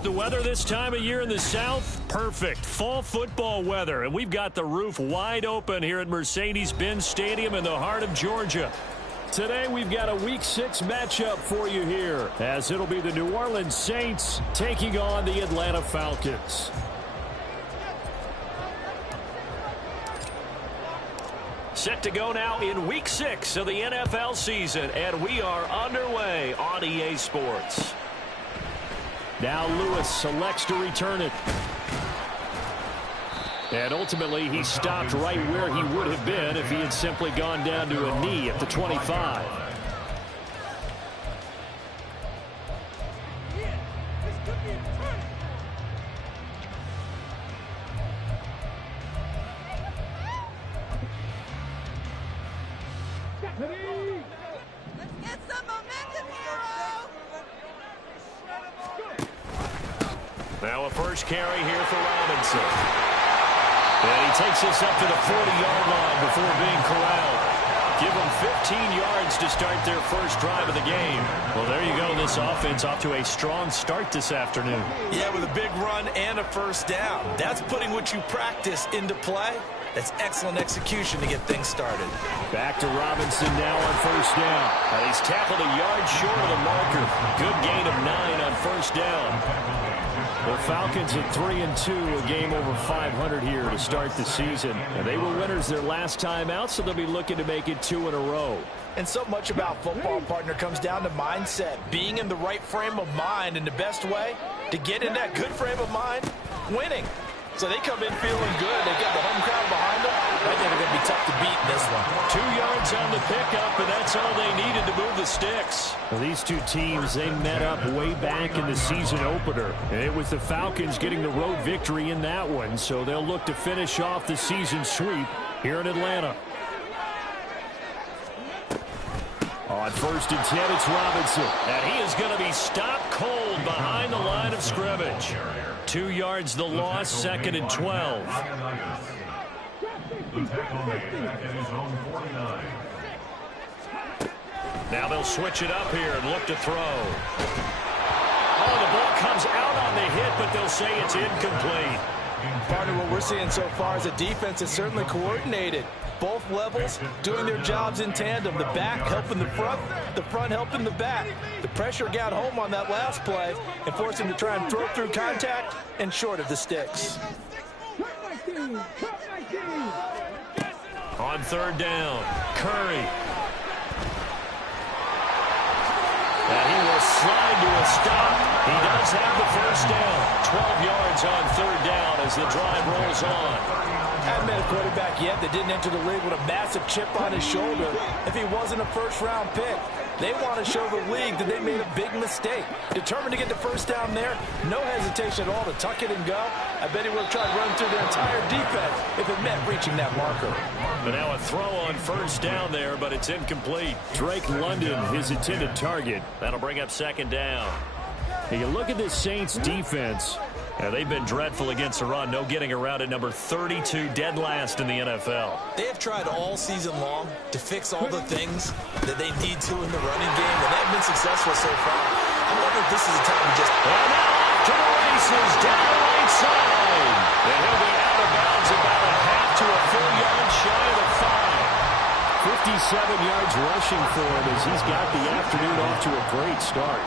The weather this time of year in the South, perfect. Fall football weather, and we've got the roof wide open here at Mercedes-Benz Stadium in the heart of Georgia. Today we've got a Week 6 matchup for you here, as it'll be the New Orleans Saints taking on the Atlanta Falcons. Set to go now in Week 6 of the NFL season, and we are underway on EA Sports. Now Lewis selects to return it. And ultimately, he stopped right where he would have been if he had simply gone down to a knee at the 25. Now a first carry here for Robinson. And he takes this up to the 40-yard line before being corralled. Give them 15 yards to start their first drive of the game. Well, there you go. This offense off to a strong start this afternoon. Yeah, with a big run and a first down. That's putting what you practice into play. That's excellent execution to get things started. Back to Robinson now on first down. And he's tackled a yard short of the marker. Good gain of 9 on first down. The Falcons at 3-2, a game over 500 here to start the season. And they were winners their last time out, so they'll be looking to make it 2 in a row. And so much about football, partner, comes down to mindset. Being in the right frame of mind, and the best way to get in that good frame of mind, winning. So they come in feeling good. They got the home crowd behind them. I think they're going to be tough to beat in this one. 2 yards on the pickup, and that's all they needed to move the sticks. Well, these two teams, they met up way back in the season opener. And it was the Falcons getting the road victory in that one, so they'll look to finish off the season sweep here in Atlanta. On first and 10, it's Robinson. And he is going to be stopped cold behind the line of scrimmage. 2 yards the loss, second and 12. Now they'll switch it up here and look to throw. Oh, the ball comes out on the hit, but they'll say it's incomplete. Partner, what we're seeing so far is a defense is certainly coordinated. Both levels doing their jobs in tandem. The back helping the front helping the back. The pressure got home on that last play and forced him to try and throw through contact and short of the sticks. On third down, Curry. And he will slide to a stop. He does have the first down. 12 yards on third down as the drive rolls on. Haven't met a quarterback yet that didn't enter the league with a massive chip on his shoulder. If he wasn't a first-round pick, they want to show the league that they made a big mistake. Determined to get the first down there, no hesitation at all to tuck it and go. I bet he would have tried running through their entire defense if it meant reaching that marker. But now a throw on first down there, but it's incomplete. Drake London, his intended target. That'll bring up second down. You look at this Saints defense. They've been dreadful against the run. No getting around at number 32, dead last in the NFL. They have tried all season long to fix all the things that they need to in the running game, and they've been successful so far. I wonder if this is a time to just... And now off to the races, down the right side. And he'll be out of bounds about a half to a full yard shy of the 5. 57 yards rushing for him as he's got the afternoon off to a great start.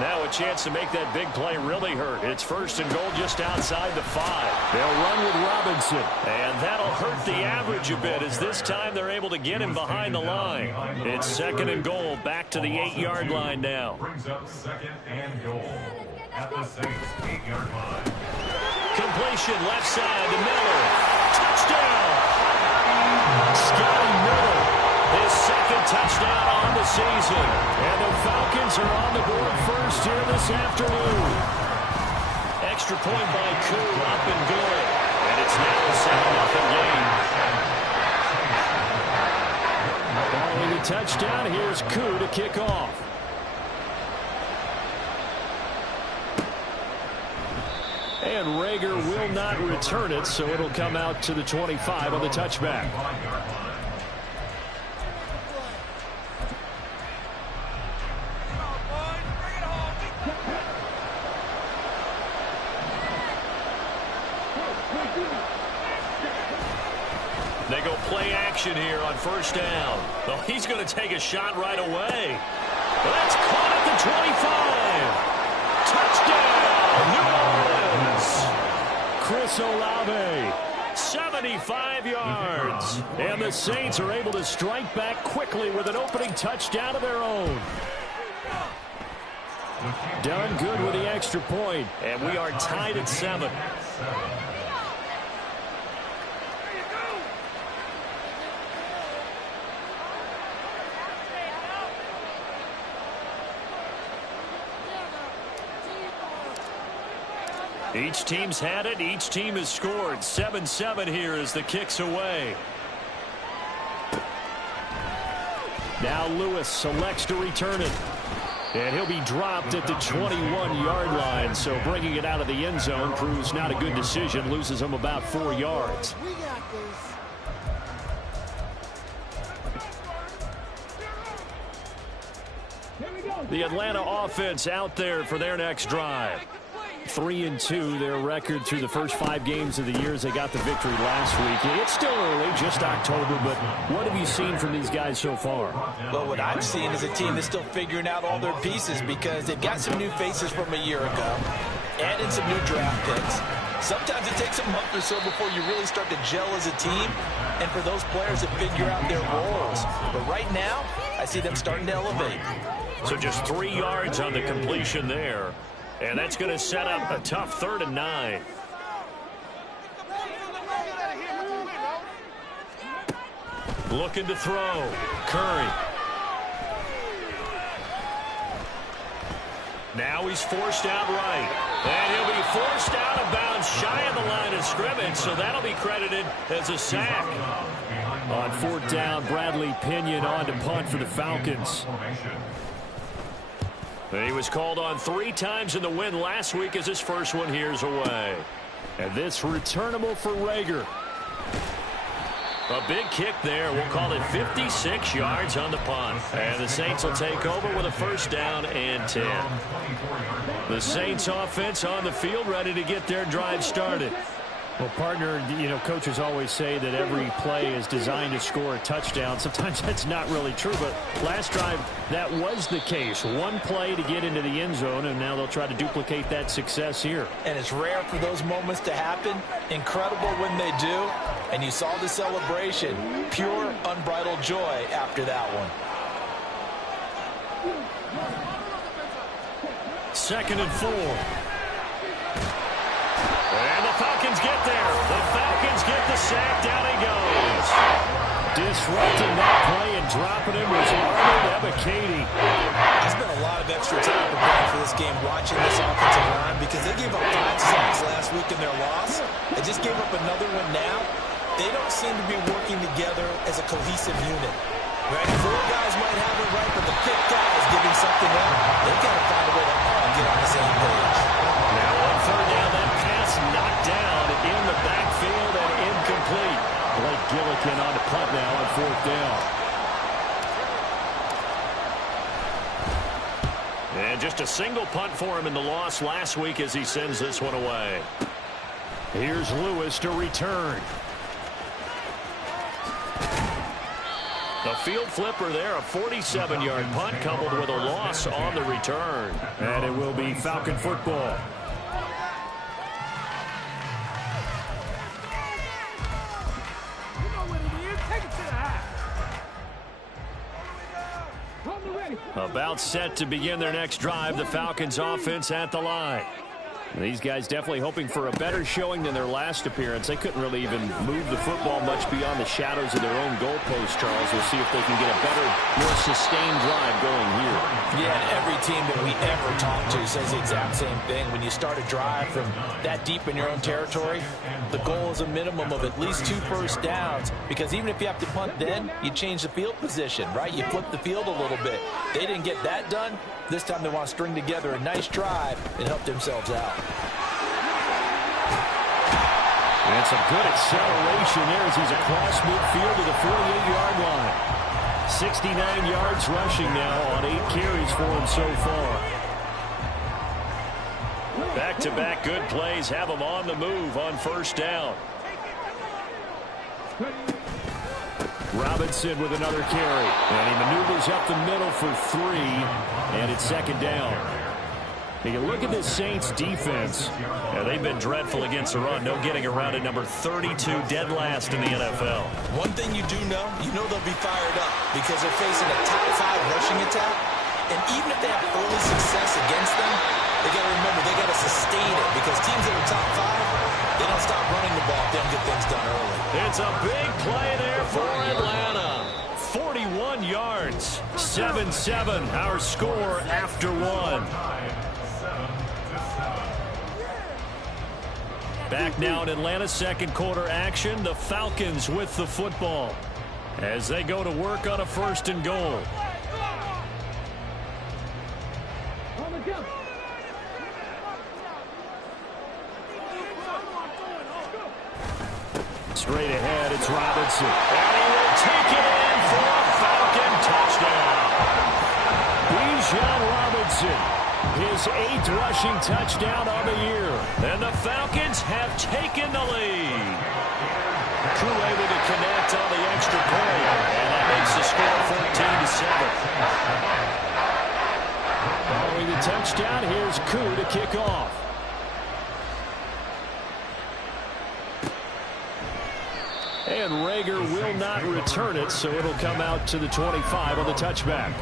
Now a chance to make that big play really hurt. It's first and goal just outside the 5. They'll run with Robinson. And that'll hurt the average a bit as this time they're able to get him behind the line. It's second and goal back to the 8-yard line now. Brings up second and goal at the Saints 8-yard line. Completion left side to Miller. Touchdown! Scotty Miller. His second touchdown on the season. And the Falcons are on the board first here this afternoon. Extra point by Koo, up and good. And it's now a 7-0 game. Following the touchdown, here's Koo to kick off. And Rager will not return it, so it'll come out to the 25 on the touchback. They go play action here on first down. Well, he's going to take a shot right away. That's caught at the 25. Touchdown, New Orleans. Chris Olave, 75 yards. And the Saints are able to strike back quickly with an opening touchdown of their own. Done good with the extra point, and we are tied at 7. Each team's had it. Each team has scored. 7-7 here as the kick's away. Now Lewis selects to return it. And he'll be dropped at the 21-yard line. So bringing it out of the end zone proves not a good decision. Loses him about 4 yards. The Atlanta offense out there for their next drive. 3-2, their record through the first 5 games of the year as they got the victory last week. It's still early, just October, but what have you seen from these guys so far? Well, what I've seen is a team that's still figuring out all their pieces because they've got some new faces from a year ago, added some new draft picks. Sometimes it takes a month or so before you really start to gel as a team, and for those players to figure out their roles. But right now, I see them starting to elevate. So just 3 yards on the completion there. And that's going to set up a tough 3rd and 9. Looking to throw. Curry. Now he's forced out right. And he'll be forced out of bounds shy of the line of scrimmage, so that'll be credited as a sack. On 4th down, Bradley Pinion on to punt for the Falcons. He was called on 3 times in the win last week as his first one here's away. And this returnable for Rager. A big kick there. We'll call it 56 yards on the punt. And the Saints will take over with a 1st down and 10. The Saints offense on the field ready to get their drive started. Well, partner, coaches always say that every play is designed to score a touchdown. Sometimes that's not really true, but last drive, that was the case. One play to get into the end zone, and now they'll try to duplicate that success here. And it's rare for those moments to happen. Incredible when they do. And you saw the celebration. Pure, unbridled joy after that one. 2nd and 4. And the Falcons get there. The Falcons get the sack. Down he goes. Disrupting that play and dropping him was Arnold Ebiketie. There's been a lot of extra time preparing for this game watching this offensive line because they gave up 5 sacks last week in their loss. They just gave up another one now. They don't seem to be working together as a cohesive unit. Right? 4 guys might have it right, but the 5th guy is giving something up. They've got to find a way to all get on the same page. Now on 3rd down, that pass knocked down in the backfield and incomplete. Blake Gillikin on the punt now on 4th down. And just a single punt for him in the loss last week as he sends this one away. Here's Lewis to return. The field flipper there, a 47-yard punt coupled with a loss on the return. And it will be Falcon football. About set to begin their next drive, the Falcons offense at the line. These guys definitely hoping for a better showing than their last appearance. They couldn't really even move the football much beyond the shadows of their own goalpost, Charles. We'll see if they can get a better, more sustained drive going here. Yeah, and every team that we ever talk to says the exact same thing. When you start a drive from that deep in your own territory, the goal is a minimum of at least 2 first downs, because even if you have to punt then, you change the field position, right? You flip the field a little bit. They didn't get that done. This time they want to string together a nice drive and help themselves out. And some good acceleration there as he's across midfield to the 48-yard line. 69 yards rushing now on 8 carries for him so far. Back Back-to-back good plays have them on the move on first down. Robinson with another carry. And he maneuvers up the middle for 3. And it's second down. You look at this Saints defense. Yeah, they've been dreadful against the run. No getting around it. Number 32, dead last in the NFL. One thing you do know, they'll be fired up because they're facing a top 5 rushing attack. And even if they have early success against them, they got to remember they got to sustain it because teams that are top 5, they don't stop running the ball if they don't get things done early. It's a big play there for Atlanta. 41 yards. 7-7, our score after 1. Back now in Atlanta, second quarter action. The Falcons with the football as they go to work on a 1st and goal. Straight ahead, it's Robinson. And he will take it in for a Falcon touchdown. Bijan Robinson, his 8th rushing touchdown of the year. And the Falcons have taken the lead. Crew able to connect on the extra point. And that makes the score 14-7. Following the touchdown, here's Koo to kick off. And Rager will not return it, so it'll come out to the 25 on the touchback.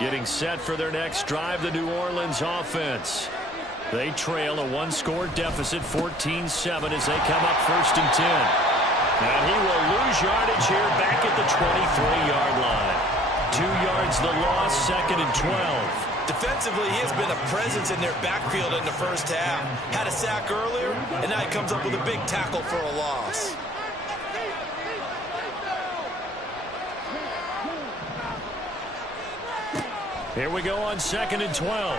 Getting set for their next drive, the New Orleans offense. They trail a 1-score deficit, 14-7, as they come up 1st and 10. And he will lose yardage here back at the 23-yard line. 2 yards the loss, 2nd and 12. Defensively, he has been a presence in their backfield in the first half. Had a sack earlier, and now he comes up with a big tackle for a loss. Here we go on 2nd and 12.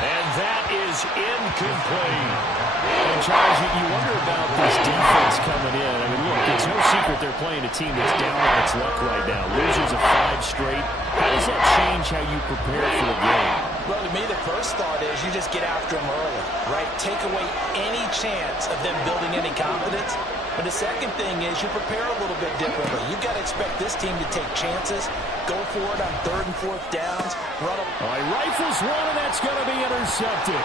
And that is incomplete. And Charles, you wonder about this defense coming in. I mean, look, it's no secret they're playing a team that's down on its luck right now. Losers of 5 straight. How does that change how you prepare for the game? Well, to me, the first thought is you just get after them early, right? Take away any chance of them building any confidence. But the second thing is you prepare a little bit differently. You've got to expect this team to take chances, go for it on 3rd and 4th downs, run up. All right, rifles one, and that's going to be intercepted.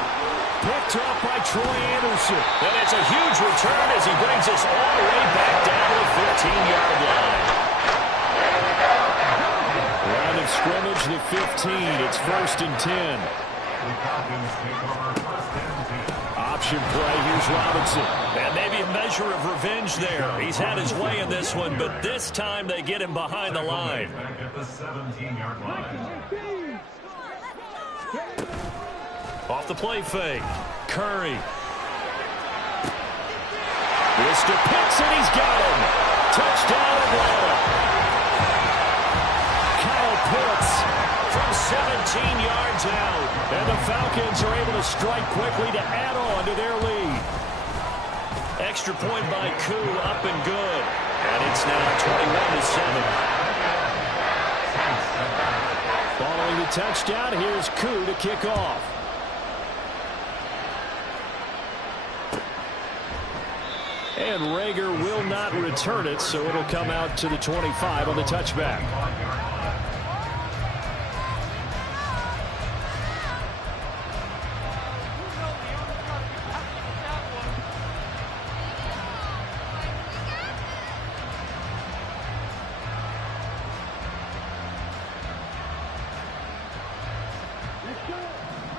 Picked up by Troy Anderson. And it's a huge return as he brings us all the way back down to the 15-yard line. Line of scrimmage, the 15. It's 1st and 10. Option play, here's Robinson. And maybe a measure of revenge there. He's had his way in this one, but this time they get him behind the line. Off the play fake. Curry. This to Pitts, and he's got him. Touchdown, Atlanta. Kyle Pitts from 17 yards out. And the Falcons are able to strike quickly to add on to their lead. Extra point by Koo, up and good. And it's now 21-7. Following the touchdown, here's Koo to kick off. And Rager will not return it, so it'll come out to the 25 on the touchback.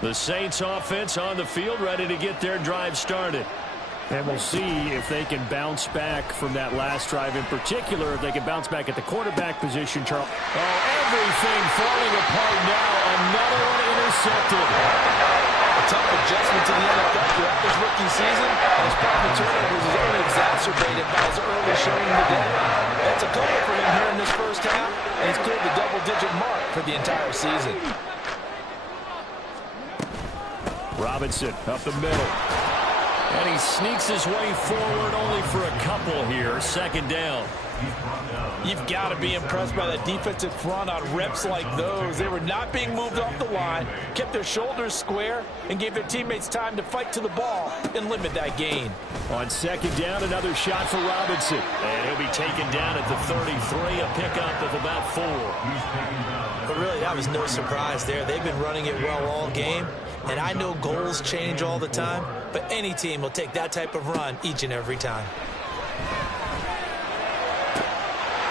The Saints offense on the field, ready to get their drive started. And we'll see if they can bounce back from that last drive, in particular, if they can bounce back at the quarterback position, Charles. Oh, everything falling apart now. Another one intercepted. A tough adjustment to the NFL throughout this rookie season. His problem turnovers is only exacerbated by his early showing today. That's a total for him here in this first half, and he's cleared the double-digit mark for the entire season. Robinson up the middle. And he sneaks his way forward only for a couple here. Second down. You've got to be impressed by the defensive front on reps like those. They were not being moved off the line, kept their shoulders square, and gave their teammates time to fight to the ball and limit that gain. On second down, another shot for Robinson. And he'll be taken down at the 33, a pickup of about 4. But really, that was no surprise there. They've been running it well all game, and I know goals change all the time, but any team will take that type of run each and every time.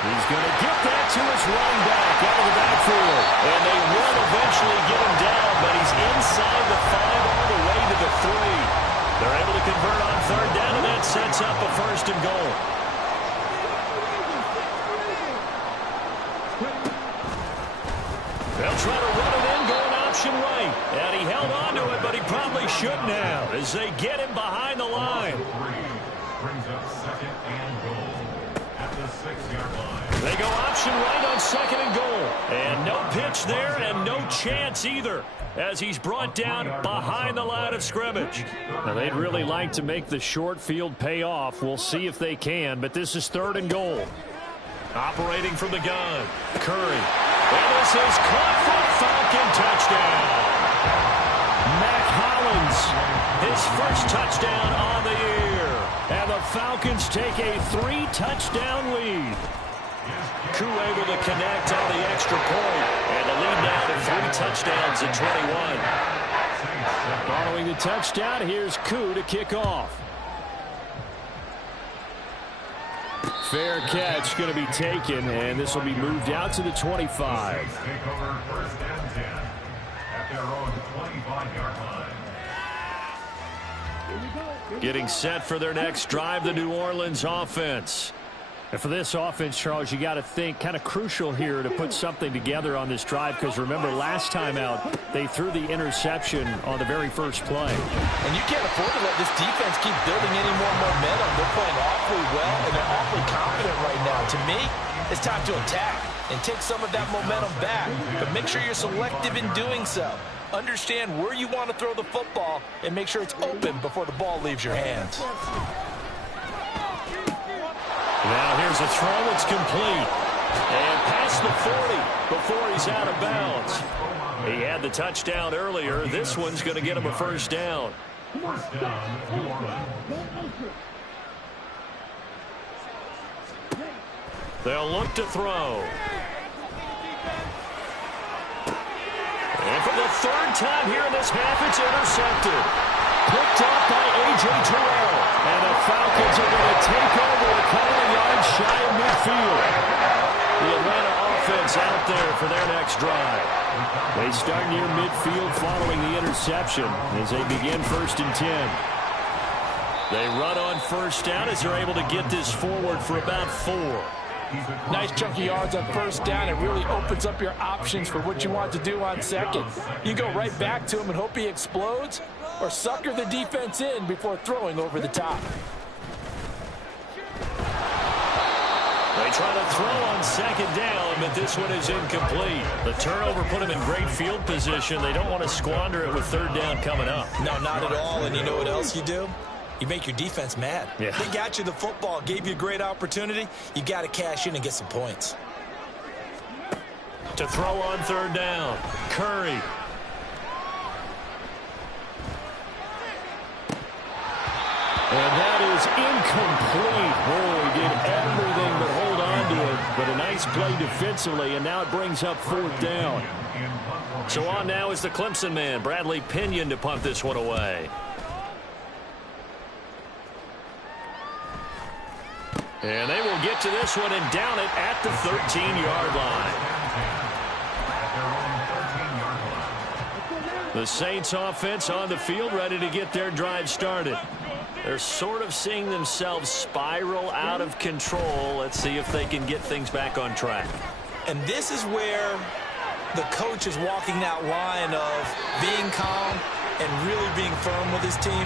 He's going to get that to his running back out of the backfield. And they will eventually get him down, but he's inside the 5 all the way to the 3. They're able to convert on third down, and that sets up a first and goal. They'll try to run it in, going option right. And he held on to it, but he probably shouldn't have as they get him behind the line. Brings up second and goal at the 6-yard line. They go option right on second and goal. And no pitch there and no chance either as he's brought down behind the line of scrimmage. Now, they'd really like to make the short field pay off. We'll see if they can, but this is third and goal. Operating from the gun, Curry. And this is caught for a Falcon touchdown. Mac Hollins, his first touchdown on the year. And the Falcons take a 3-touchdown lead. Koo able to connect on the extra point. And the lead now to 3 touchdowns at 21. Following the touchdown, here's Koo to kick off. Fair catch going to be taken, and this will be moved out to the 25. Take over first and 10 at their own 25-yard line. Getting set for their next drive, the New Orleans offense. And for this offense, Charles, you got to think kind of crucial here to put something together on this drive, because remember last time out they threw the interception on the very first play. And you can't afford to let this defense keep building any more momentum. They're playing awfully well, and they're awfully confident right now. To me, it's time to attack and take some of that momentum back, but make sure you're selective in doing so. Understand where you want to throw the football and make sure it's open before the ball leaves your hands. Now here's a throw. It's complete. And past the 40 before he's out of bounds. He had the touchdown earlier. This one's going to get him a first down. First down, New Orleans. They'll look to throw. And for the third time here in this half, it's intercepted. Picked up by A.J. Terrell. And the Falcons are going to take over a couple of yards shy of midfield. The Atlanta offense out there for their next drive. They start near midfield following the interception as they begin first and 10. They run on first down as they're able to get this forward for about 4. Nice chunky yards on first down. It really opens up your options for what you want to do on second. You go right back to him and hope he explodes, or sucker the defense in before throwing over the top. They try to throw on second down, but this one is incomplete. The turnover put them in great field position. They don't want to squander it with third down coming up. No, not at all. And you know what else you do? You make your defense mad. Yeah. They got you the football, gave you a great opportunity. You got to cash in and get some points. To throw on third down, Curry. And that is incomplete. Boy, he did everything but hold on to it. But a nice play defensively, and now it brings up fourth down. So on now is the Clemson man, Bradley Pinion, to punt this one away. And they will get to this one and down it at the 13-yard line. The Saints offense on the field, ready to get their drive started. They're sort of seeing themselves spiral out of control. Let's see if they can get things back on track. And this is where the coach is walking that line of being calm and really being firm with his team.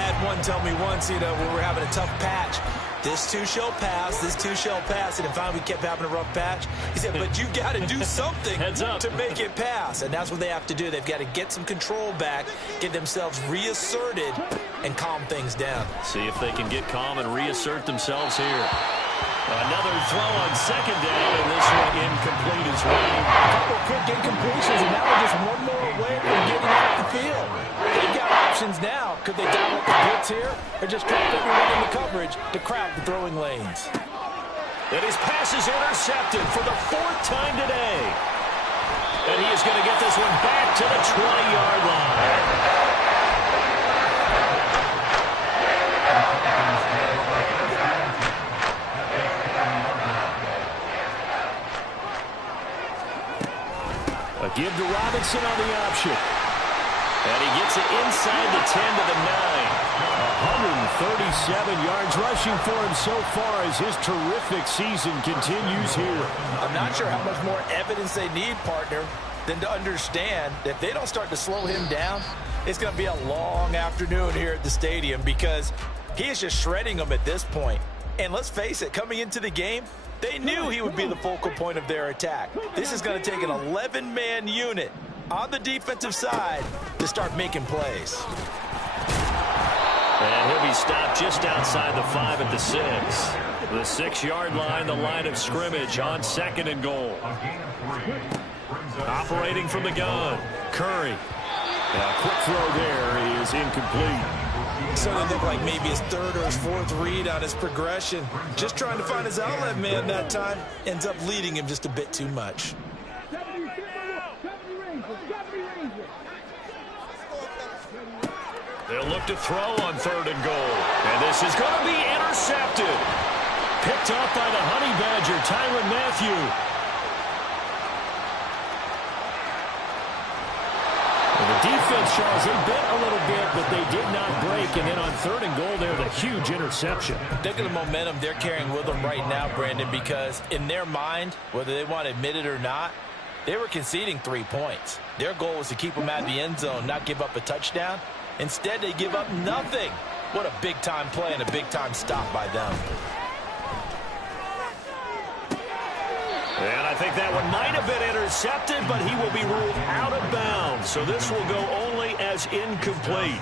Had one tell me once, when we're having a tough patch, this too shall pass, this too shall pass. And finally we kept having a rough patch. He said, but you got to do something to make it pass. And that's what they have to do. They've got to get some control back, get themselves reasserted, and calm things down. See if they can get calm and reassert themselves here. Another throw on second down, and this one incomplete as well. A couple quick incompletions, and now we're just one more away from getting off the field. They've got options now. Could they dial up the blitz here, or just drop everyone in the coverage to crowd the throwing lanes? And his pass is intercepted for the 4th time today. And he is going to get this one back to the 20-yard line. A give to Robinson on the option. And he gets it inside the 10 to the 9. 137 yards rushing for him so far as his terrific season continues here. I'm not sure how much more evidence they need, partner, than to understand that if they don't start to slow him down, it's going to be a long afternoon here at the stadium because he is just shredding them at this point. And let's face it, coming into the game, they knew he would be the focal point of their attack. This is going to take an 11-man unit on the defensive side to start making plays. And he'll be stopped just outside the 5 at the 6. The 6-yard line, the line of scrimmage on 2nd and goal. Operating from the gun, Curry. A quick throw there is incomplete. So it looked like maybe his 3rd or his 4th read on his progression. Just trying to find his outlet man that time. Ends up leading him just a bit too much. They'll look to throw on 3rd and goal. And this is going to be intercepted. Picked off by the Honey Badger, Tyrann Mathieu. The defense, Charles, they bit a little bit, but they did not break. And then on 3rd and goal there, the huge interception. Think of the momentum they're carrying with them right now, Brandon, because in their mind, whether they want to admit it or not, they were conceding 3 points. Their goal was to keep them out of the end zone, not give up a touchdown. Instead, they give up nothing. What a big-time play and a big-time stop by them. And I think that one might have been intercepted, but he will be ruled out of bounds. So this will go only as incomplete.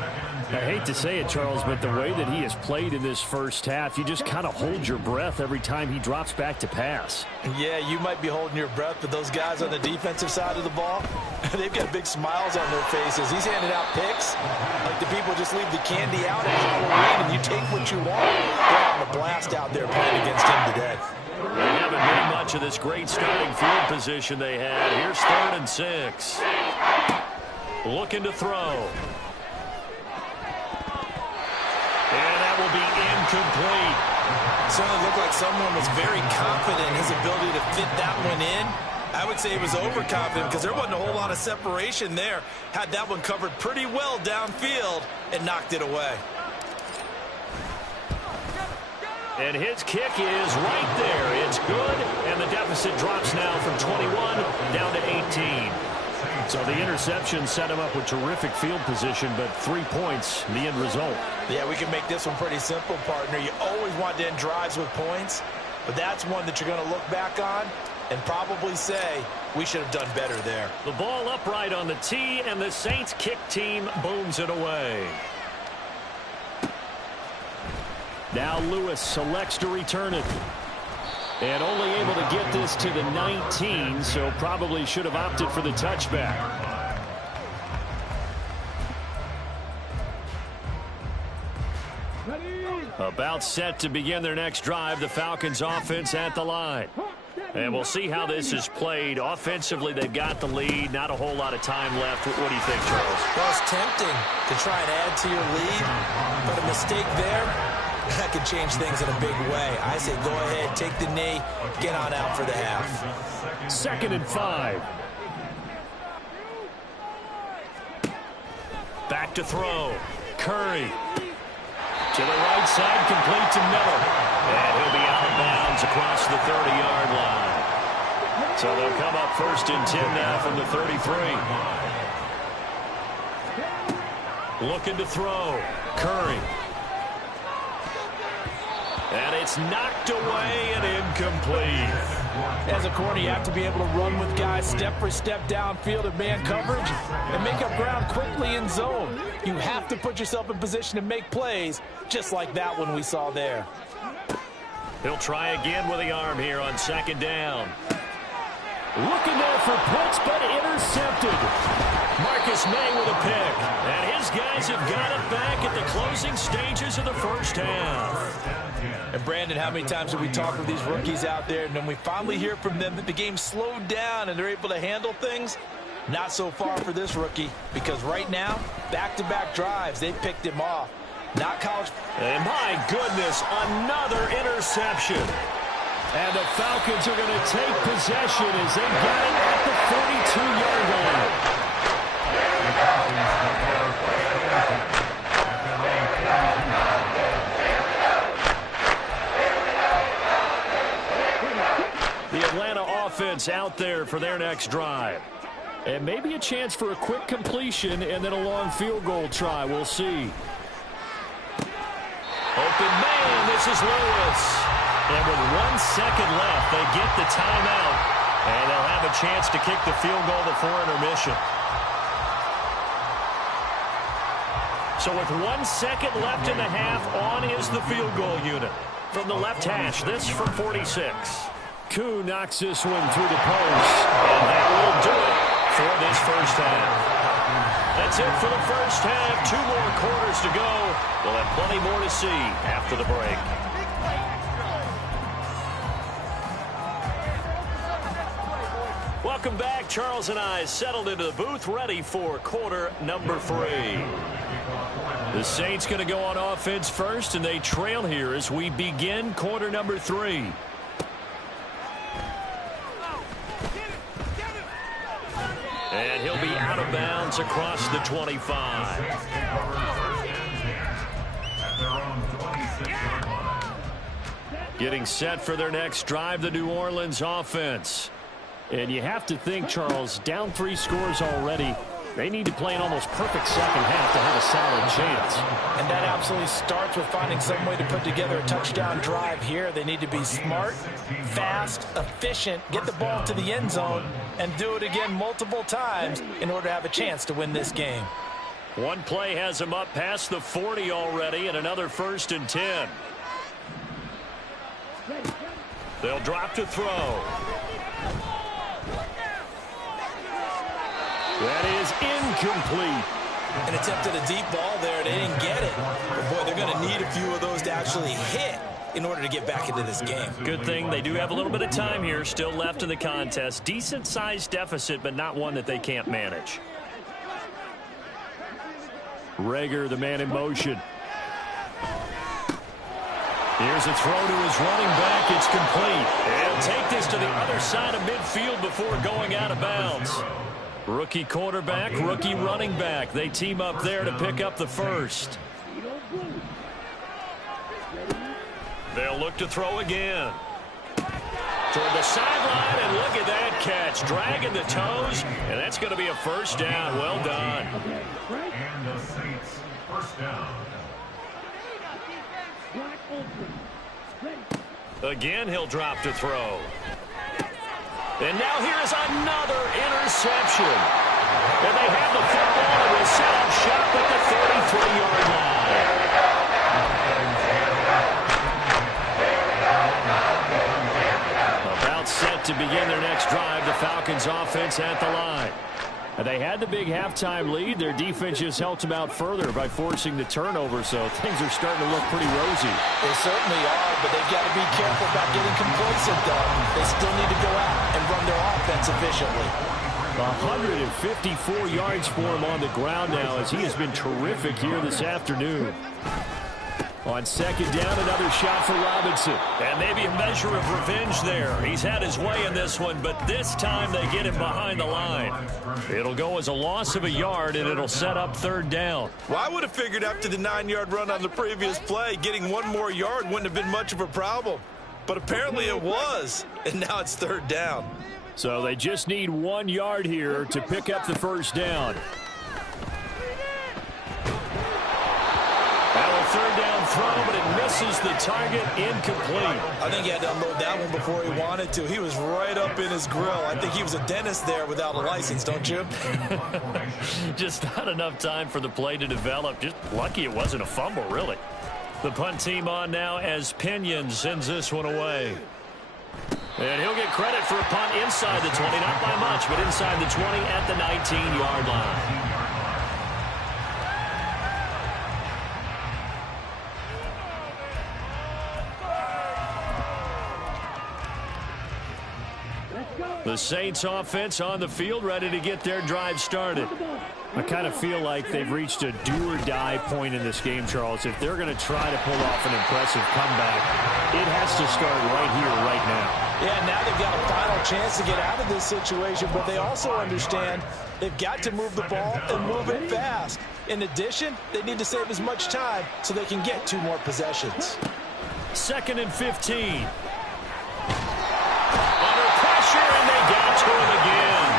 I hate to say it, Charles, but the way that he has played in this first half, you just kind of hold your breath every time he drops back to pass. Yeah, you might be holding your breath, but those guys on the defensive side of the ball, they've got big smiles on their faces. He's handing out picks like the people just leave the candy out at Halloween and you take what you want. They're having a blast out there playing against him today. They haven't made much of this great starting field position they had. Here's 3rd and 6. Looking to throw. And that will be incomplete. Certainly looked like someone was very confident in his ability to fit that one in. I would say he was overconfident because there wasn't a whole lot of separation there. Had that one covered pretty well downfield and knocked it away. And his kick is right there. It's good, and the deficit drops now from 21 down to 18. So the interception set him up with terrific field position, but 3 points, the end result. Yeah, we can make this one pretty simple, partner. You always want to end drives with points, but that's one that you're going to look back on and probably say, we should have done better there. The ball upright on the tee, and the Saints kick team booms it away. Now Lewis selects to return it. And only able to get this to the 19, so probably should have opted for the touchback. About set to begin their next drive, the Falcons offense at the line. And we'll see how this is played. Offensively, they've got the lead. Not a whole lot of time left. What do you think, Charles? Well, it's tempting to try and add to your lead, but a mistake there, that could change things in a big way. I say go ahead, take the knee, get on out for the half. 2nd and 5. Back to throw. Curry. To the right side, complete to Miller. And he'll be out of bounds across the 30-yard line. So they'll come up 1st and 10 now from the 33. Looking to throw. Curry. And it's knocked away and incomplete. As a corner, you have to be able to run with guys step for step downfield in man coverage and make up ground quickly in zone. You have to put yourself in position to make plays, just like that one we saw there. He'll try again with the arm here on second down. Looking there for points, but intercepted. Marcus May with a pick. And his guys have got it back at the closing stages of the first half. And Brandon, how many times have we talked with these rookies out there, and then we finally hear from them that the game slowed down and they're able to handle things? Not so far for this rookie, because right now, back-to-back drives, they picked him off. Not college. And my goodness, another interception. And the Falcons are going to take possession as they got it at the 42-yard line. The Atlanta offense out there for their next drive. And maybe a chance for a quick completion and then a long field goal try. We'll see. Open man, this is Lewis. And with 1 second left, they get the timeout. And they'll have a chance to kick the field goal before intermission. So with 1 second left in the half, on is the field goal unit. From the left hash, this from 46. Koo knocks this one through the post. And that will do it for this first half. That's it for the first half. 2 more quarters to go. We'll have plenty more to see after the break. Welcome back. Charles and I settled into the booth, ready for quarter number 3. The Saints going to go on offense first, and they trail here as we begin quarter number 3. And he'll be out of bounds across the 25. Getting set for their next drive, the New Orleans offense. And you have to think, Charles, down 3 scores already. They need to play an almost perfect second half to have a solid chance. And that absolutely starts with finding some way to put together a touchdown drive here. They need to be smart, fast, efficient, get the ball to the end zone, and do it again multiple times in order to have a chance to win this game. One play has them up past the 40 already, and another 1st and 10. They'll drop to throw. That is incomplete. An attempt at a deep ball there. They didn't get it. But, boy, they're going to need a few of those to actually hit in order to get back into this game. Good thing they do have a little bit of time here still left in the contest. Decent-sized deficit, but not one that they can't manage. Rager, the man in motion. Here's a throw to his running back. It's complete. He'll take this to the other side of midfield before going out of bounds. Rookie quarterback, rookie running back. They team up there to pick up the first. They'll look to throw again. Toward the sideline, and look at that catch. Dragging the toes, and that's going to be a first down. Well done. And the Saints first down. Again, he'll drop to throw. And now here is another interception. And they have the football and will set up shop at the 33-yard line. About set to begin their next drive, the Falcons offense at the line. And they had the big halftime lead. Their defense just helped them out further by forcing the turnover, so things are starting to look pretty rosy. They certainly are, but they've got to be careful about getting complacent, though. They still need to go out and run their offense efficiently. 154 yards for him on the ground now as he has been terrific here this afternoon. On second down, another shot for Robinson. And maybe a measure of revenge there. He's had his way in this one, but this time they get him behind the line. It'll go as a loss of a yard, and it'll set up 3rd down. Well, I would have figured after the 9-yard run on the previous play, getting 1 more yard wouldn't have been much of a problem. But apparently it was, and now it's 3rd down. So they just need 1 yard here to pick up the first down. Now a 3rd down throw, but it misses misses the target, incomplete. I think he had to unload that one before he wanted to. He was right up in his grill. I think he was a dentist there without a license, don't you? Just not enough time for the play to develop. Just lucky it wasn't a fumble, really. The punt team on now as Pinion sends this one away. And he'll get credit for a punt inside the 20, not by much, but inside the 20 at the 19-yard line. The Saints offense on the field, ready to get their drive started. I kind of feel like they've reached a do-or-die point in this game, Charles. If they're going to try to pull off an impressive comeback, it has to start right here, right now. Yeah, now they've got a final chance to get out of this situation, but they also understand they've got to move the ball and move it fast. In addition, they need to save as much time so they can get 2 more possessions. 2nd and 15. And they got to him again.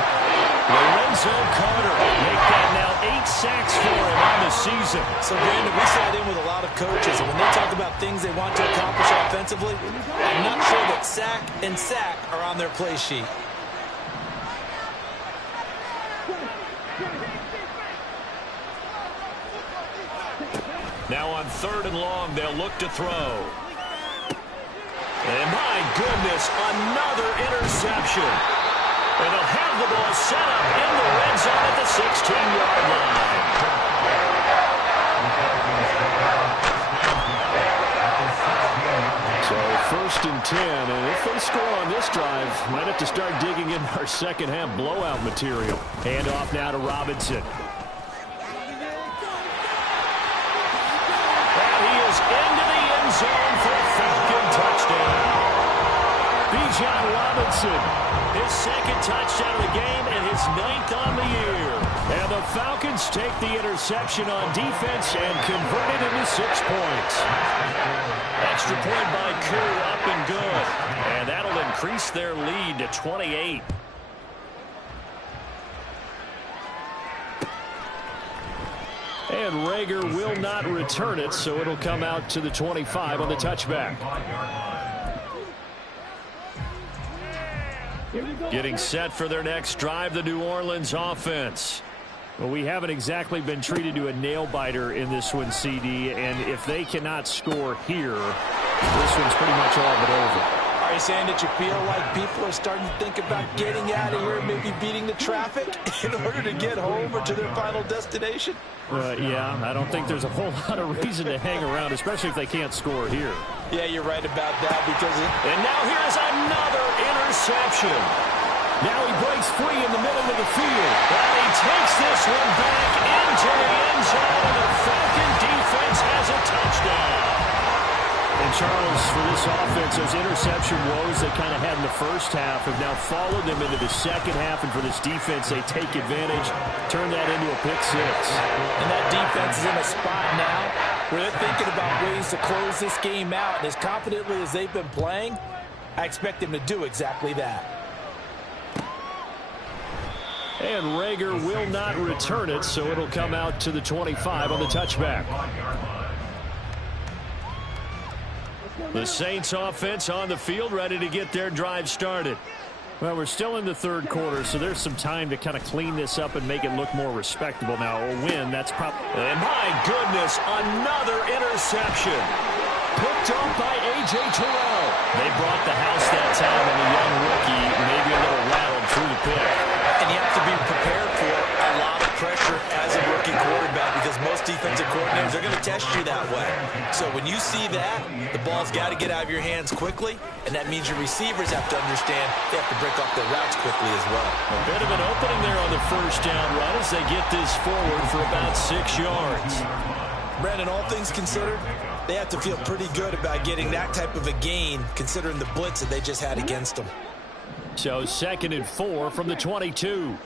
Lorenzo Carter make that now 8 sacks for him on the season. So, Brandon, we sat in with a lot of coaches, and when they talk about things they want to accomplish offensively, I'm not sure that sack and sack are on their play sheet. Now on 3rd and long, they'll look to throw. And my goodness, another interception. And they'll have the ball set up in the red zone at the 16-yard line. So 1st and 10, and if they score on this drive, might have to start digging in our second half blowout material. Hand off now to Robinson. And he is into the end zone for a Falcon touchdown. Bijan Robinson, his 2nd touchdown of the game and his 9th on the year. And the Falcons take the interception on defense and convert it into 6 points. Extra point by Kerr, up and good. And that'll increase their lead to 28. And Rager will not return it, so it'll come out to the 25 on the touchback. Getting set for their next drive, the New Orleans offense. Well, we haven't exactly been treated to a nail-biter in this one, CD, and if they cannot score here, this one's pretty much all but over. Are you saying that you feel like people are starting to think about getting out of here, maybe beating the traffic in order to get home or to their final destination? Yeah, I don't think there's a whole lot of reason to hang around, especially if they can't score here. Yeah, you're right about that because... And now here's another interception. Now he breaks free in the middle of the field. And he takes this one back into the end zone, and the Falcon defense has a touchdown. And Charles, for this offense, those interception woes they kind of had in the first half have now followed them into the second half, and for this defense, they take advantage, turn that into a pick 6. And that defense is in a spot now where they're thinking about ways to close this game out, and as confidently as they've been playing, I expect them to do exactly that. And Rager will not return it, so it'll come out to the 25 on the touchback. The Saints offense on the field, ready to get their drive started. Well, we're still in the 3rd quarter, so there's some time to kind of clean this up and make it look more respectable. Now, a win, that's probably... And my goodness, another interception. Picked up by A.J. Terrell. They brought the house that time, and the young rookie maybe a little rattled through the pick. And you have to be prepared for a lot of pressure as a rookie quarterback because most defensive coordinators are going to test you that way. So when you see that, the ball's got to get out of your hands quickly, and that means your receivers have to understand they have to break off their routes quickly as well. A bit of an opening there on the 1st down run as they get this forward for about 6 yards. Brandon, all things considered, they have to feel pretty good about getting that type of a gain considering the blitz that they just had against them. So 2nd and 4 from the 22.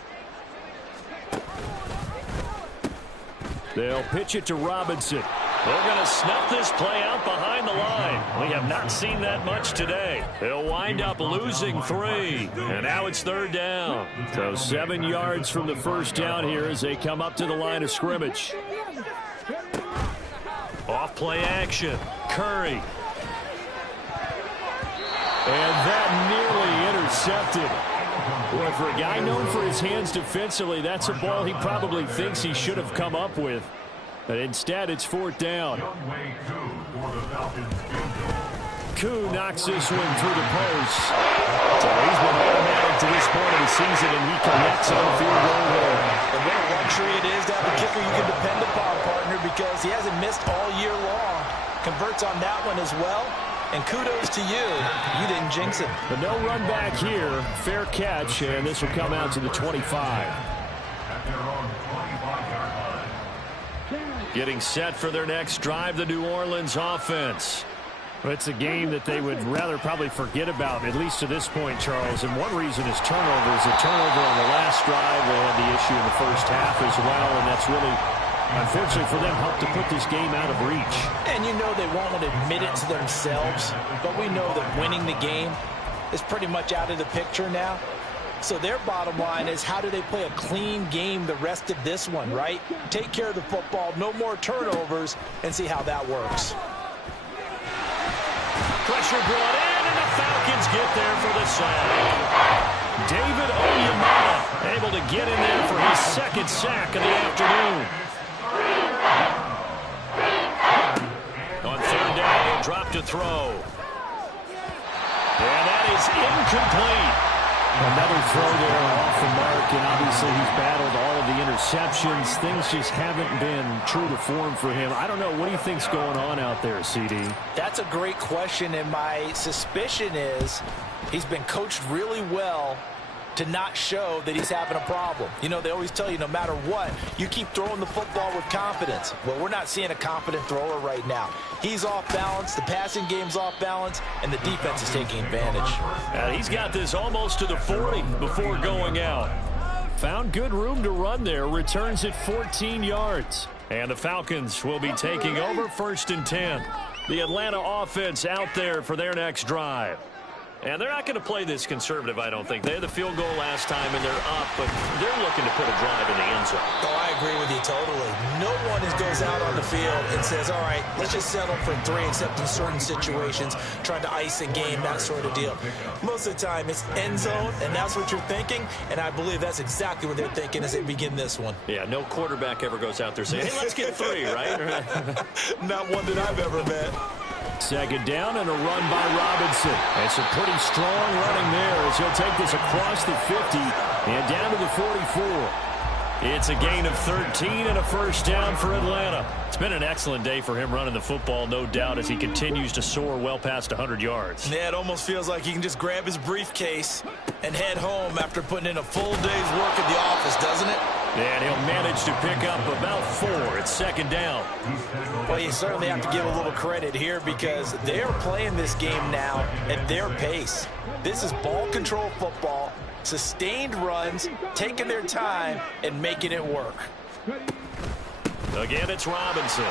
They'll pitch it to Robinson. They're going to snuff this play out behind the line. We have not seen that much today. They'll wind up losing 3. And now it's 3rd down. So 7 yards from the 1st down here as they come up to the line of scrimmage. Off Play action. Curry. And that nearly intercepted. Boy, for a guy known for his hands defensively, that's a ball he probably thinks he should have come up with. But instead, it's fourth down. Koo knocks this one through the post. So he's been automatic to this point of the season, and he connects on the field goal there. And what a luxury it is to have a kicker you can depend upon, partner, because he hasn't missed all year long. Converts on that one as well. And kudos to you. You didn't jinx it. But no run back here. Fair catch, and this will come out to the 25. Getting set for their next drive, the New Orleans offense. Well, it's a game that they would rather probably forget about, at least to this point, Charles. And one reason is turnovers. A turnover on the last drive. They had the issue in the first half as well, and that's really, unfortunately for them, helped to put this game out of reach. And you know they won't want to admit it to themselves, but we know that winning the game is pretty much out of the picture now. So their bottom line is, how do they play a clean game the rest of this one, right? Take care of the football, no more turnovers, and see how that works. Pressure brought in, and the Falcons get there for the sack. David Onyemata able to get in there for his second sack of the afternoon. On third down, he'll drop to throw. And that is incomplete. Another throw there off the mark, and obviously he's battled all of the interceptions. Things just haven't been true to form for him. I don't know. What do you think's going on out there, CD? That's a great question, and my suspicion is he's been coached really well to not show that he's having a problem. You know, they always tell you no matter what, you keep throwing the football with confidence. Well, we're not seeing a confident thrower right now. He's off balance, the passing game's off balance, and the defense is taking advantage. He's got this almost to the 40 before going out. Found good room to run there, returns at 14 yards. And the Falcons will be taking over 1st and 10. The Atlanta offense out there for their next drive. And they're not going to play this conservative, I don't think. They had the field goal last time, and they're up, but they're looking to put a drive in the end zone. Oh, I agree with you totally. No one goes out on the field and says, all right, let's just settle for 3, except in certain situations, trying to ice a game, that sort of deal. Most of the time, it's end zone, and that's what you're thinking, and I believe that's exactly what they're thinking as they begin this one. Yeah, no quarterback ever goes out there saying, hey, let's get 3, right? Not one that I've ever met. Second down and a run by Robinson. It's a pretty strong running there as he'll take this across the 50 and down to the 44. It's a gain of 13 and a first down for Atlanta. It's been an excellent day for him running the football, no doubt, as he continues to soar well past 100 yards. Yeah, it almost feels like he can just grab his briefcase and head home after putting in a full day's work at the office, doesn't it? And he'll manage to pick up about 4. It's second down. Well, you certainly have to give a little credit here because they are playing this game now at their pace. This is ball control football, sustained runs, taking their time, and making it work. Again, it's Robinson.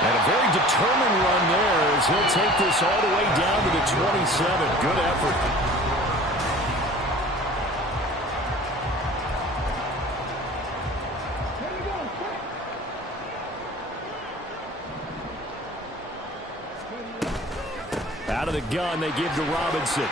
And a very determined run there as he'll take this all the way down to the 27. Good effort. Out of the gun, they give to Robinson.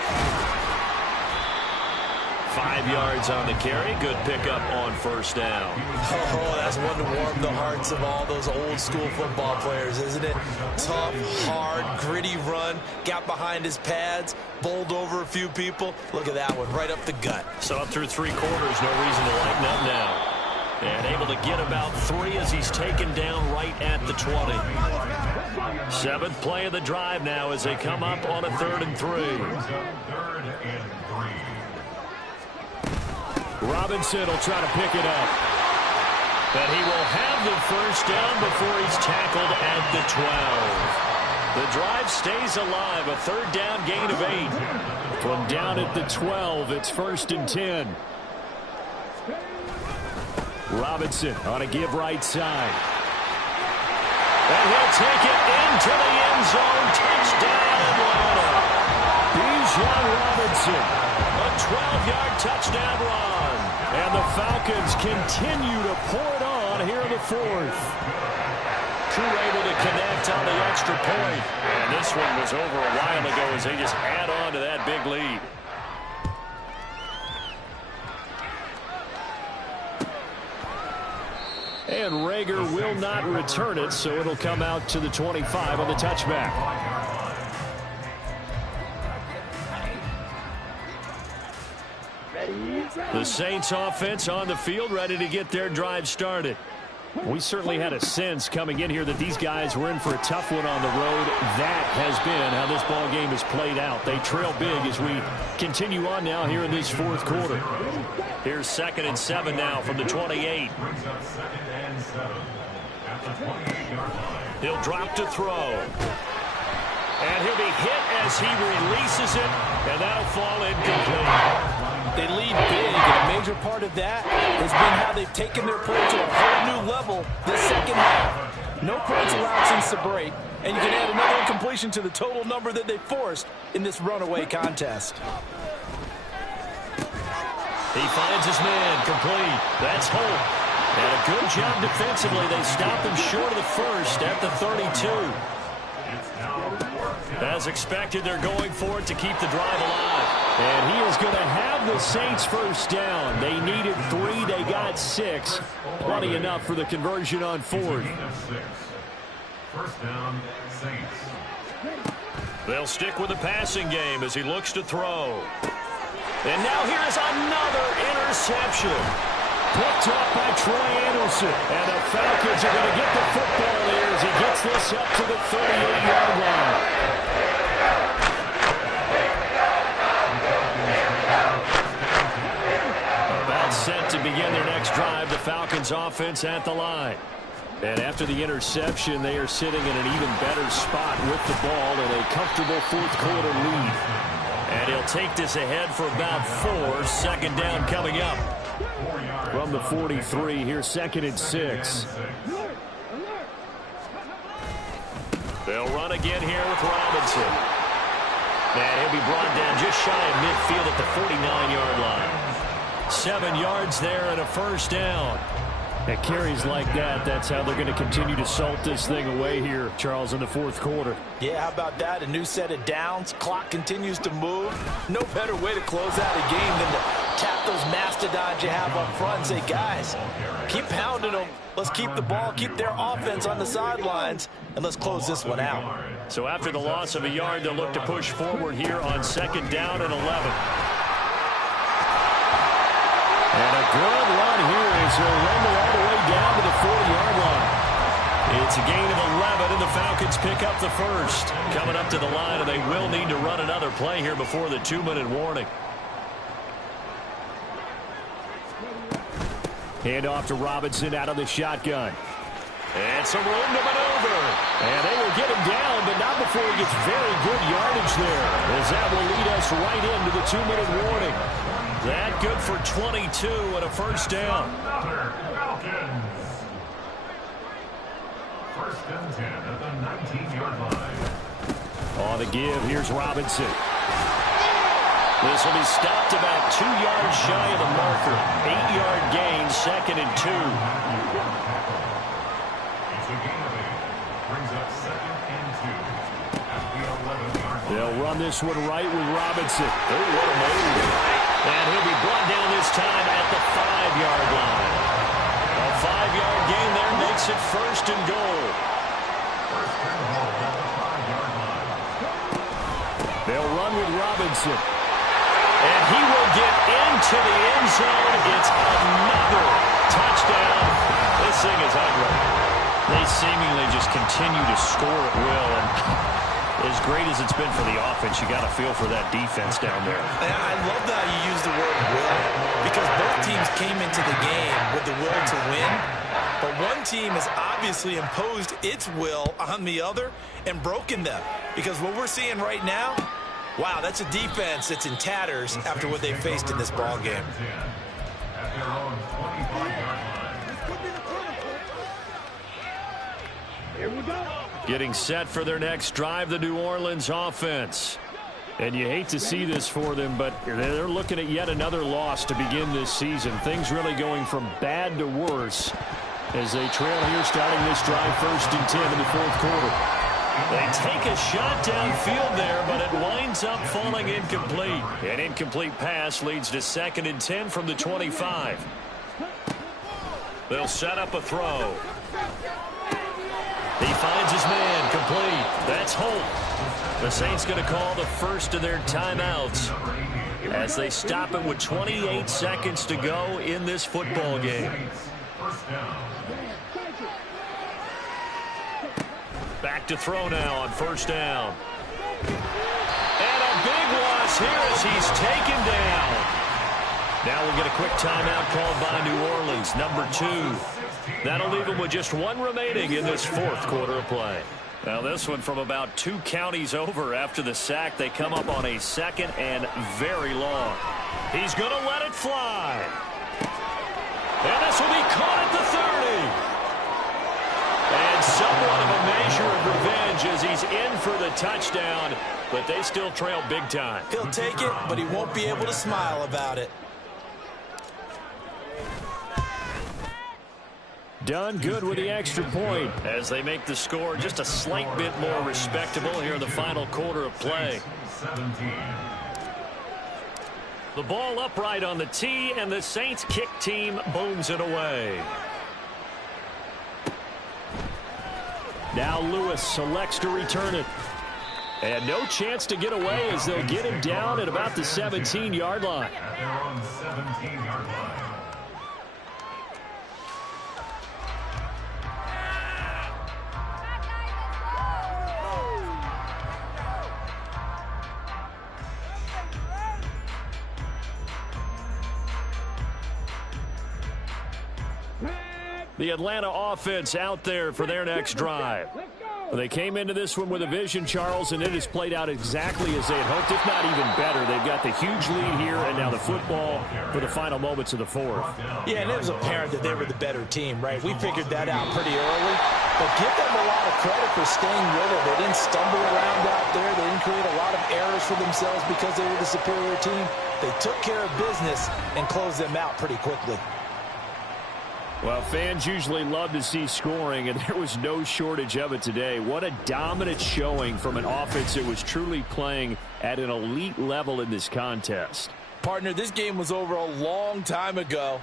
5 yards on the carry. Good pickup on first down. Oh, that's one to warm the hearts of all those old school football players, isn't it? Tough, hard, gritty run. Got behind his pads, bowled over a few people. Look at that one, right up the gut. So up through 3 quarters, no reason to lighten up now. And able to get about 3 as he's taken down right at the 20. 7th play of the drive now as they come up on a 3rd and 3. Robinson will try to pick it up. But he will have the first down before he's tackled at the 12. The drive stays alive. A 3rd down gain of 8. From down at the 12, it's 1st and 10. Robinson on a give right side. And he'll take it into the end zone. Touchdown, Atlanta. Bijan Robinson. A 12-yard touchdown run. And the Falcons continue to pour it on on here in the fourth. Crew able to connect on the extra point. And this one was over a while ago as they just add on to that big lead. And Rager will not return it, so it'll come out to the 25 on the touchback. The Saints offense on the field, ready to get their drive started. We certainly had a sense coming in here that these guys were in for a tough one on the road. That has been how this ball game has played out. They trail big as we continue on now here in this fourth quarter. Here's 2nd and 7 now from the 28. He'll drop to throw. And he'll be hit as he releases it, and that'll fall incomplete. They lead big, and a major part of that has been how they've taken their play to a whole new level this second half. No points allowed since the break, and you can add another incompletion to the total number that they forced in this runaway contest. He finds his man, complete. That's Holt. And a good job defensively. They stopped him short of the first at the 32. As expected, they're going for it to keep the drive alive. And he is going to have the Saints first down. They needed 3. They got 6. Plenty enough for the conversion on 4th. First down, Saints. They'll stick with the passing game as he looks to throw. And now here's another interception. Picked up by Troy Anderson. And the Falcons are going to get the football there as he gets this up to the 38-yard line. About set to begin their next drive, the Falcons offense at the line. And after the interception, they are sitting in an even better spot with the ball in a comfortable fourth quarter lead. And he'll take this ahead for about 4. 2nd down coming up. From the 43, here's 2nd and 6. They'll run again here with Robinson. And he'll be brought down just shy of midfield at the 49-yard line. 7 yards there and a first down. At carries like that, that's how they're going to continue to salt this thing away here, Charles, in the fourth quarter. Yeah, how about that? A new set of downs. Clock continues to move. No better way to close out a game than to tap those mastodons you have up front and say, guys, keep pounding them. Let's keep the ball, keep their offense on the sidelines, and let's close this one out. So after the loss of a yard, they'll look to push forward here on 2nd down and 11. And a good run here as he'll rumble all the way down to the 40-yard line. It's a gain of 11, and the Falcons pick up the first. Coming up to the line, and they will need to run another play here before the 2-minute warning. Hand off to Robinson out of the shotgun. And some room to maneuver. And they will get him down, but not before he gets very good yardage there, as that will lead us right into the 2-minute warning. That good for 22 and a first down. Falcons. First and 10 at the 19-yard line. On the give, here's Robinson. This will be stopped about 2 yards shy of the marker. 8-yard gain, 2nd and 2. It's a gain of 8. Brings up 2nd and 2 at the 11-yard line. They'll run this one right with Robinson. Oh, what a move. And he'll be brought down this time at the 5-yard line. A 5-yard gain there makes it 1st and goal. First and goal at the 5-yard line. They'll run with Robinson. And he will get into the end zone. It's another touchdown. This thing is ugly. They seemingly just continue to score at will. And as great as it's been for the offense, you got to feel for that defense down there. And I love that you use the word will, because both teams came into the game with the will to win. But one team has obviously imposed its will on the other and broken them. Because what we're seeing right now, wow, that's a defense that's in tatters after what they faced in this ball game. At their own 25-yard line. Here we go. Getting set for their next drive, the New Orleans offense. And you hate to see this for them, but they're looking at yet another loss to begin this season. Things really going from bad to worse As they trail here starting this drive 1st and 10 in the 4th quarter. They take a shot downfield there, but it winds up falling incomplete. An incomplete pass leads to 2nd and 10 from the 25. They'll set up a throw. He finds his man, complete. That's Holt. The Saints going to call the first of their timeouts as they stop it with 28 seconds to go in this football game. Back to throw now on 1st down. And a big loss here as he's taken down. Now we'll get a quick timeout called by New Orleans, number 2. That'll leave them with just 1 remaining in this 4th quarter of play. Now this one from about 2 counties over after the sack. They come up on a 2nd and very long. He's going to let it fly. And this will be caught at the 30. And somewhat of a measure of revenge as he's in for the touchdown, but they still trail big time. He'll take it, but he won't be able to smile about it. Done good with the extra point as they make the score just a slight bit more respectable here in the final quarter of play. 17. The ball upright on the tee, and the Saints kick team booms it away. Now Lewis selects to return it. And no chance to get away as they'll get him down at about the 17-yard line. At their own 17-yard line. The Atlanta offense out there for their next drive. They came into this one with a vision, Charles, and it has played out exactly as they had hoped, if not even better. They've got the huge lead here, and now the football for the final moments of the 4th. Yeah, and it was apparent that they were the better team, right? We figured that out pretty early. But give them a lot of credit for staying with it. They didn't stumble around out there. They didn't create a lot of errors for themselves because they were the superior team. They took care of business and closed them out pretty quickly. Well, fans usually love to see scoring, and there was no shortage of it today. What a dominant showing from an offense that was truly playing at an elite level in this contest. Partner, this game was over a long time ago,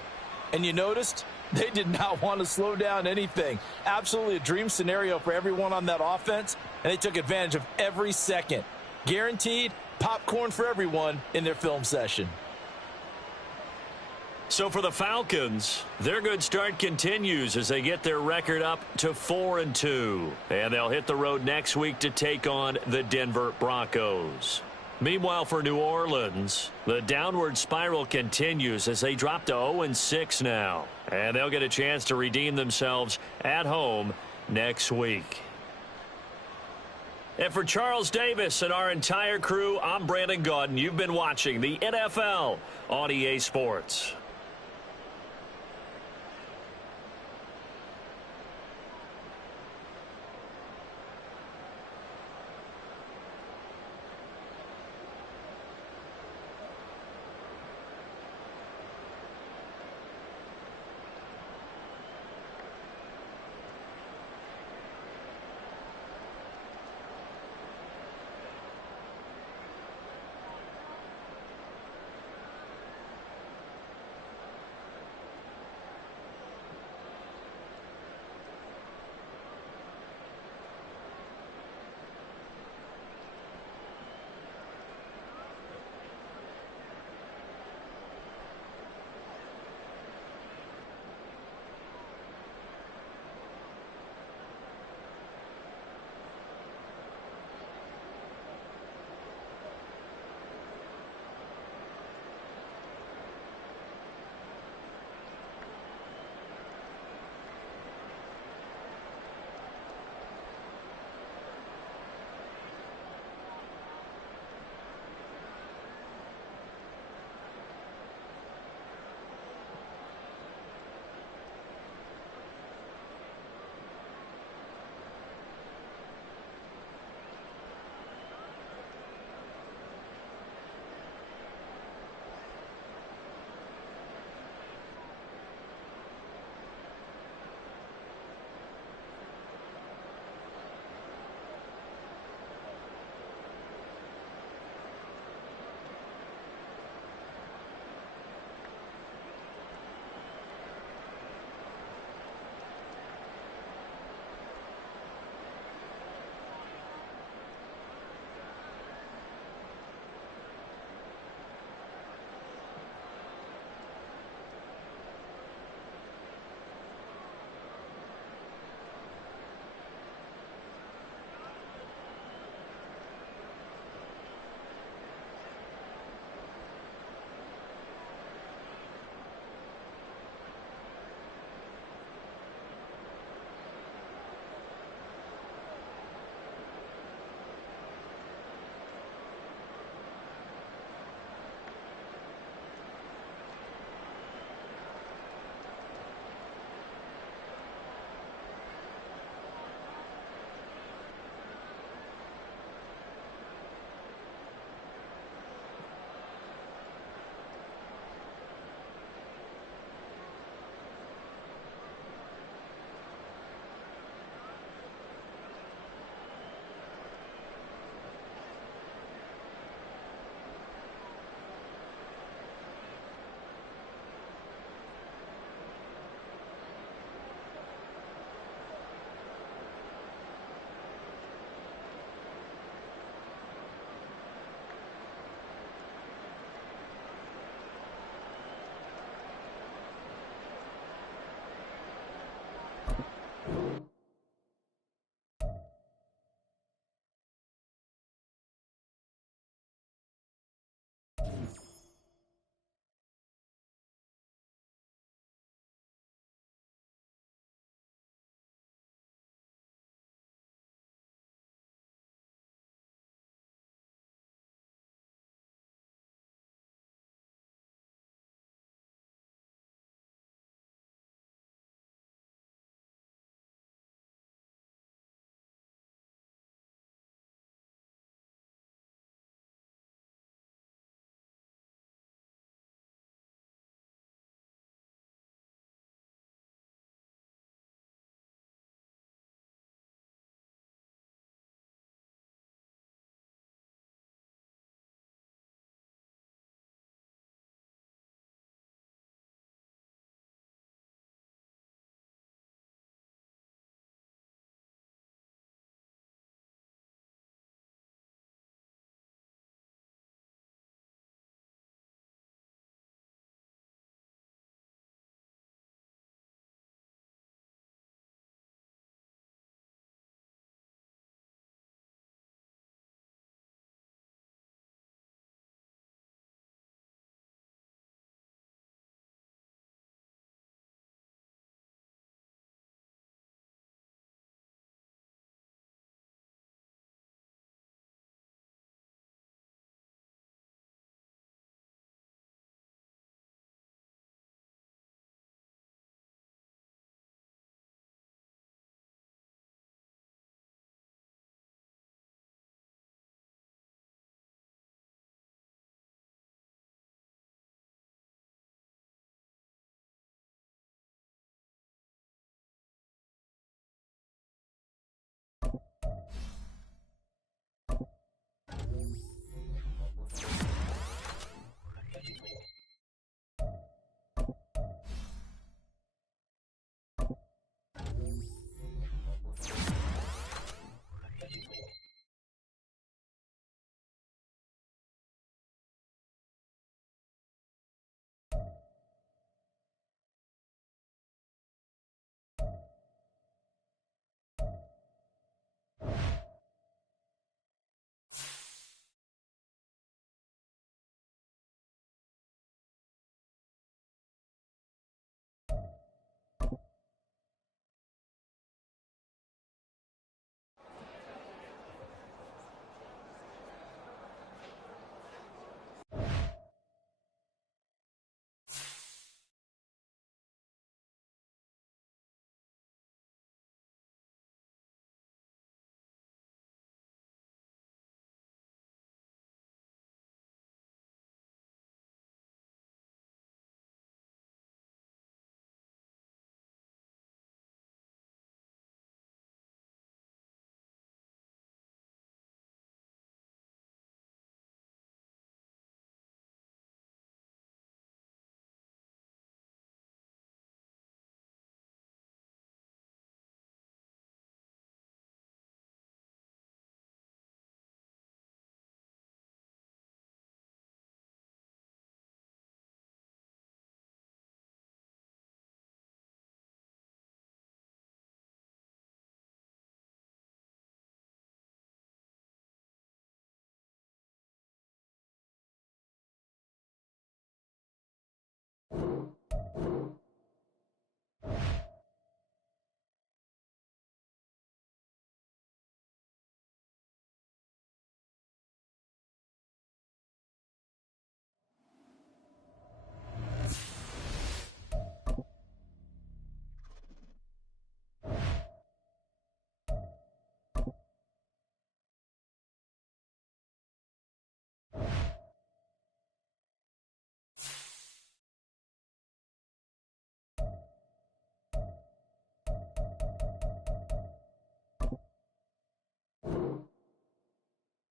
and you noticed they did not want to slow down anything. Absolutely a dream scenario for everyone on that offense, and they took advantage of every second. Guaranteed popcorn for everyone in their film session. So for the Falcons, their good start continues as they get their record up to 4-2. And they'll hit the road next week to take on the Denver Broncos. Meanwhile, for New Orleans, the downward spiral continues as they drop to 0-6 now. And they'll get a chance to redeem themselves at home next week. And for Charles Davis and our entire crew, I'm Brandon Gaudin. You've been watching the NFL on EA Sports.